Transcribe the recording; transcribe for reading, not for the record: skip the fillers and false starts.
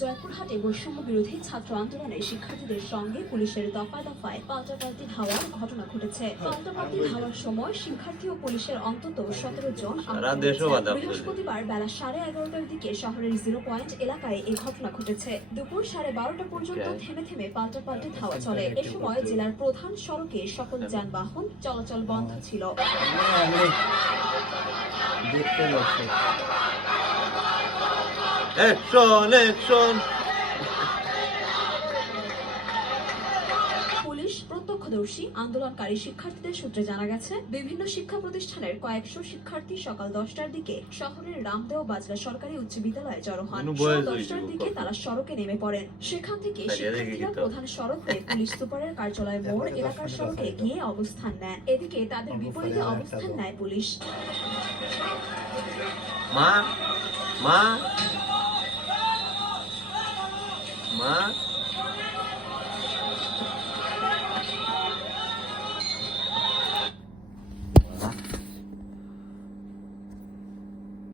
জয়পুরহাটে বৈষম্য বিরোধী ছাত্র আন্দোলনে শিক্ষার্থীদের সঙ্গে পুলিশের দফায় দফায় পাল্টাপাল্টি ধাওয়ার ঘটনা ঘটেছে। পাল্টাপাল্টি ধাওয়ার সময় শিক্ষার্থী ও পুলিশের অন্তত 17 জন আহত হয়েছে। বৃহস্পতিবার বেলা 11:30টার দিকে শহরের 0 পয়েন্ট এলাকায় এই ঘটনা ঘটেছে। দুপুর 12:30টা পর্যন্ত থেমে থেমে পাল্টাপাল্টি ধাওয়া চলে। এ সময় জেলার প্রধান সড়কে সকল যানবাহন চলাচল বন্ধ ছিল। পুলিশ প্রত্যক্ষদর্শী আন্দোলনকারী শিক্ষার্থীদের সূত্রে জানা গেছে, বিভিন্ন শিক্ষা প্রতিষ্ঠানের কয়েকশো শিক্ষার্থী সকাল 10টার দিকে শহরের রামদেও বাজরা সরকারি উচ্চ বিদ্যালয়ে জড়ো হন। 10টার দিকে তারা সড়কে নেমে পড়েন। সেখান থেকে শিক্ষার্থীরা প্রধান সড়ক হয়ে পুলিশ সুপারের কার্যালয় মোড় এলাকার সড়কে গিয়ে অবস্থান নেন। এদিকে তাদের বিপরীতে অবস্থান নেয় পুলিশ। মা